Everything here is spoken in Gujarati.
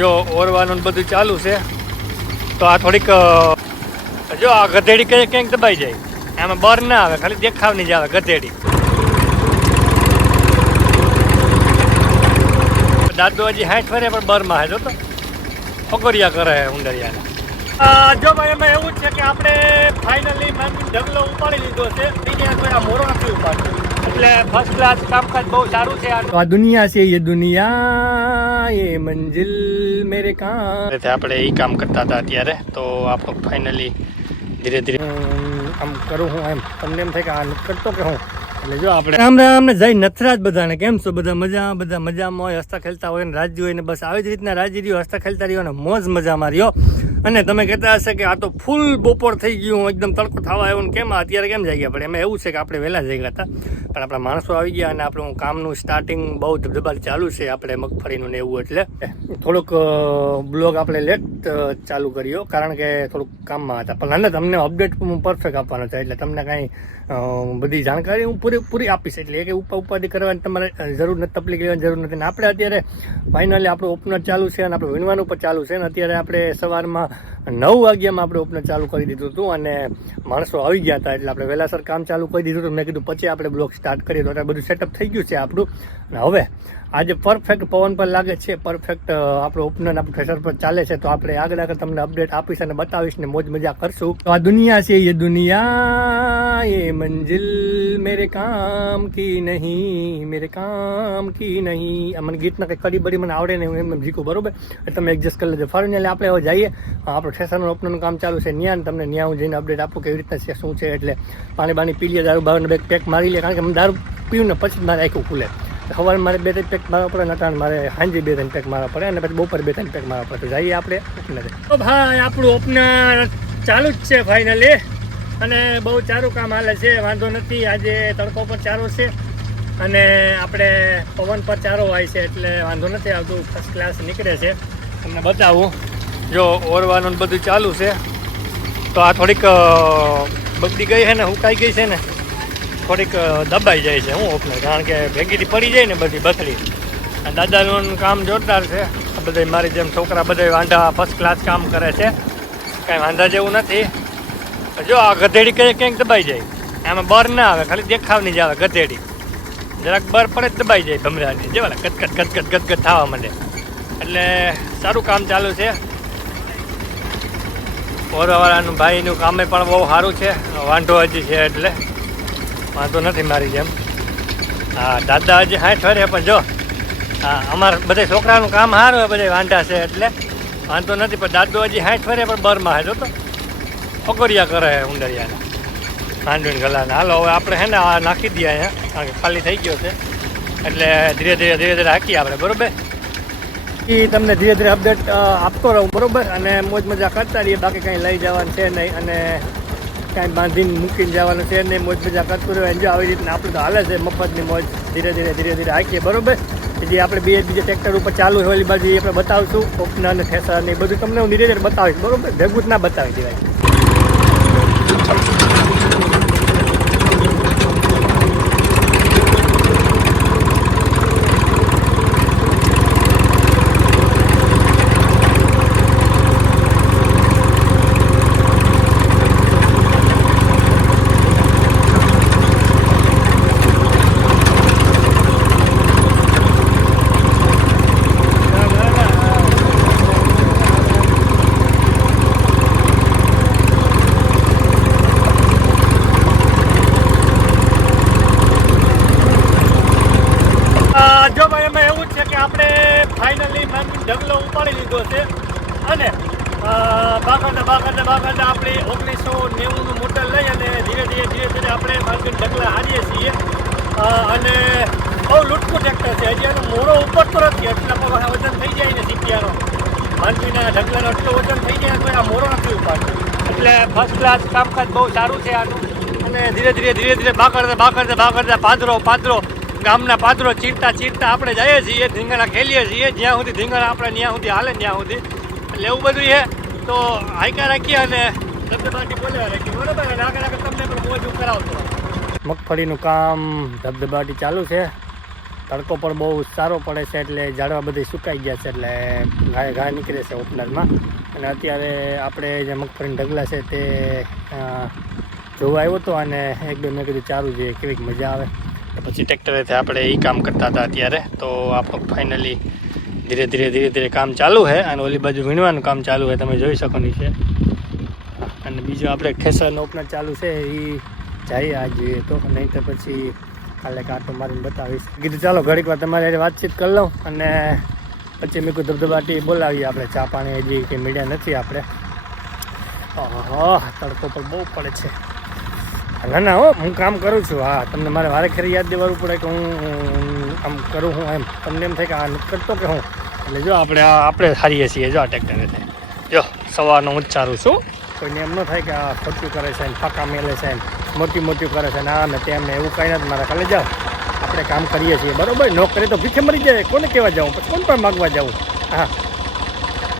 જો ઓરવાનું બધું ચાલુ છે તો આ થોડીક જો આ ગધેડી ક્યાંક દબાઈ જાય, આમાં બર ના આવે, ખાલી દેખાવની જ આવે ગધેડી. દાદો હજી 60 ફરે પણ બરમાં હે, જો તો ફકોરિયા કરે ઉંડરિયાને. જો ભાઈ એમાં એવું જ છે કે આપણે ફાઇનલી ઢગલો ઉપાડી લીધો છે, બીજા કોઈ આ મોરો નથી ઉપાડતો, એટલે ફર્સ્ટ ક્લાસ કામકાજ બહુ સારું છે. આ દુનિયા છે, ये दुनिया ये मंजिल मेरे કામ. આપણે એ કામ કરતા હતા અત્યારે, તો આપણું ફાઇનલી ધીરે ધીરે આમ કરું હું, એમ તમને એમ થાય કે આ નથી કરતો કે હું. એટલે જો આપણે રામ રામ ને જય નથરાજ બધાને. કેમ છો બધા? બધા મજામાં હોય, હસતા ખેલતા હોય ને રાજી હોય ને બસ આવી જ રીતના રાજી રહ્યો, હસતા ખેલતા રહ્યો ને મોજ મજામાં રહ્યો. અને તમે કહેતા હશે કે આ તો ફૂલ બપોર થઈ ગયું, એકદમ તડકો થવા આવ્યો ને કેમ અત્યારે કેમ જઈ ગયા? પણ એમાં એવું છે કે આપણે વહેલા જઈ ગયા હતા, પણ આપણા માણસો આવી ગયા અને આપણું કામનું સ્ટાર્ટિંગ બહુ ધબધબાટ ચાલુ છે આપણે મગફળીનું ને એવું, એટલે થોડુંક બ્લોગ આપણે લેટ ચાલુ કર્યો કારણ કે થોડુંક કામમાં હતા. પણ ના, તમને અપડેટ હું પરફેક્ટ આપવાનો છે, એટલે તમને કાંઈ બધી જાણકારી હું પૂરી આપીશ, એટલે કે ઉપાધિ કરવાની તમારે જરૂર નથી, તકલીફ લેવાની જરૂર નથી. ને આપણે અત્યારે ફાઇનલી આપણું ઓપનર ચાલુ છે અને આપણે વીણવાનું પણ ચાલુ છે. અને અત્યારે આપણે સવારમાં 9 વાગ્યામાં આપણે ઓપનર ચાલુ કરી દીધું હતું અને માણસો આવી ગયા હતા, એટલે આપણે વહેલાસર કામ ચાલુ કરી દીધું હતું. મેં કીધું પછી આપણે બ્લોગ સ્ટાર્ટ કરીએ, તો અત્યારે બધું સેટઅપ થઈ ગયું છે આપણું. અને હવે આજે પરફેક્ટ પવન પર લાગે છે, પરફેક્ટ આપણું ઓપનર આપણું થેસર પર ચાલે છે, તો આપણે આગળ તમને અપડેટ આપીશ અને બતાવીશ ને મોજ મજા કરશું. તો આ દુનિયા છે, ये दुनिया ये मंजिल मेरे काम की नहीं, मेरे काम की નહીં. આ મને ગીતના કંઈ કડી બડી મને આવડે નહીં, હું એમ જીકું, બરોબર? એટલે તમે એડજસ્ટ કરી લેજો. ફાઇનલી એટલે આપણે હવે જઈએ, આપણું થેસરનું ઓપનરનું કામ ચાલુ છે ત્યાં, તમને ત્યાં હું જઈને અપડેટ આપું કેવી રીતના છે, શું છે. એટલે પાણી પી લે, દારૂ બારૂને બે પેક મારી લે, કારણ કે દારૂ પીવું ને પછી મારે આખું ખુલે. સવારે મારે 2-3 પેક મારવા પડે, નટાણ મારે સાંજે 2-3 પેક મારવા પડે, અને પછી બપોર 2-3 પેક મારવા પડે. તો જઈએ આપણે ઓપનર. તો ભાઈ આપણું ઓપનર ચાલુ જ છે ફાઇનલી, અને બહુ સારું કામ હાલે છે, વાંધો નથી. આજે તડકો પર ચારો છે અને આપણે પવન પર ચારો હોય છે, એટલે વાંધો નથી આવતું, ફર્સ્ટ ક્લાસ નીકળે છે. તમને બતાવું, જો ઓરવાનું બધું ચાલુ છે તો આ થોડીક બગડી ગઈ છે ને, હુકાઈ ગઈ છે ને, થોડીક દબાઈ જાય છે હું ઓપનર, કારણ કે ભેગીથી પડી જાય ને બધી બથડી. દાદાનું કામ જોરદાર છે, બધા મારી જેમ છોકરા બધા વાંધા ફર્સ્ટ ક્લાસ કામ કરે છે, કાંઈ વાંધા જેવું નથી. જો આ ગધેડી ક્યાંક દબાઈ જાય, આમાં બર ના આવે, ખાલી દેખાવની જ આવે ગધેડી. જરાક બર પડે જ દબાઈ જાય ભમરાની જેવા ગદગદ થવા માંડે. એટલે સારું કામ ચાલુ છે. ઓરવાળાનું ભાઈનું કામે પણ બહુ સારું છે, વાંધો હજી છે એટલે વાંધો નથી મારી જેમ. હા, દાદા હજી 60 ફરે, પણ જો હા અમારા બધા છોકરાનું કામ સારું હોય, બધા વાંધા છે એટલે વાંધો નથી. પણ દાદો હજી 60 ફરે પણ બરમાં હે, જો તો ફકોરિયા કરે ઉંડરિયાને માંડવીને ગલાને. હાલો હવે આપણે હે ને આ નાખી દઈએ અહીંયા, કારણ કે ખાલી થઈ ગયો છે, એટલે ધીરે ધીરે હાકીએ આપણે, બરોબર? એ તમને ધીરે ધીરે અપડેટ આપતો રહું, બરોબર? અને મોજ મજા કરતા રહીએ, બાકી કંઈ લઈ જવાનું છે નહીં અને કાંઈ બાંધીને મૂકીને જવાનું છે નહીં, મોજ મજા કરતું રહ્યું. એન્જોય આવી રીતના આપણે તો હાલે છે મફતની મોજ, ધીરે ધીરે હાકીએ, બરોબર? જે આપણે બીજા ટ્રેક્ટર ઉપર ચાલુ હોય ઓલી બાજુ એ આપણે બતાવશું, ઓપનર અને થેસર ને બધું તમને હું ધીરે ધીરે બતાવીશ, બરોબર? ભેગું જ ના બતાવી દેવાય. જો ભાઈ એમાં એવું જ છે કે આપણે ફાઇનલી ઢગલો ઉપાડી લીધો છે અને બાકાતા આપણે 1990નું મોટર લઈ અને ધીરે ધીરે આપણે માંડવીને ઢગલા હારીએ છીએ. અને બહુ લૂંટકું ટ્રેક્ટર છે, હજી એનો મોડો ઉપડતો નથી, એટલા વજન થઈ જાય ને સીપિયાનો, માંડવીના ઢગલાનો એટલો વજન થઈ જાય તો આ મોડો નથી ઉપાડતો. એટલે ફર્સ્ટ ક્લાસ કામકાજ બહુ સારું છે આનું. અને ધીરે ધીરે બાકરતા પાદરો ગામના પાદરો ચીરતા આપણે જઈએ છીએ, ધીંગાણા ખેલીએ છીએ, જ્યાં સુધી ધીંગાણા આપણે ત્યાં સુધી હાલે ત્યાં સુધી. એટલે એવું બધું છે, તો હાઈકા રાખીએ અને ધબધબાટી બોલાવી રાખીએ, બરોબર? અને આગળ તમને પણ મોજ કરાવતો. મગફળીનું કામ ધબધબાટી ચાલુ છે તડકો પણ બહુ સારો પડે છે એટલે ઝાડવા બધી સુકાઈ ગયા છે એટલે ઘા નીકળે છે ઓપનરમાં. અને અત્યારે આપણે જે મગફળીના ઢગલા છે તે જોવા આવ્યો હતો અને એકદમ મેં કીધું ચારું જોઈએ કેવીક મજા આવે. પછી ટ્રેક્ટરેથી આપણે એ કામ કરતા હતા અત્યારે. તો આપણું ફાઇનલી ધીરે ધીરે કામ ચાલુ છે અને ઓલી બાજુ વીણવાનું કામ ચાલુ છે, તમે જોઈ શકો છે. અને બીજું આપણે ખેસરનો ઓપનર ચાલુ છે એ જઈએ આ જોઈએ તો, નહીં તો પછી કાલે કાંટો મારીને બતાવીશ. કીધું ચાલો ઘડીક વાર તમારી વાતચીત કરી લઉં અને પછી મેં કોઈ ધબધબાટી બોલાવીએ. આપણે ચા પાણી હજી કંઈ મીડિયા નથી આપણે. તડકો પણ બહુ પડે છે. ના હો, હું કામ કરું છું. હા, તમને મારે વારે ખરી યાદ દેવાનું પડે કે હું આમ કરું હું એમ. તમને એમ થાય કે આ નથી કરતો કે હું. એટલે જો આપણે હારીએ છીએ. જો આ ટ્રેક્ટરે જો સવારનો હું જ ચારું છું. કોઈને એમ ન થાય કે આ ખોટું કરે છે ને ફાંકા મેલે છે ને મોટી કરે છે ને આ ને તેમને એવું કંઈ નથી. મારા કાલે જાઓ, આપણે કામ કરીએ છીએ બરાબર. ન કરે તો ભીખે મરી જાય. કોને કહેવા જાઉં, પછી કોણ પણ માગવા જાઉં. હા,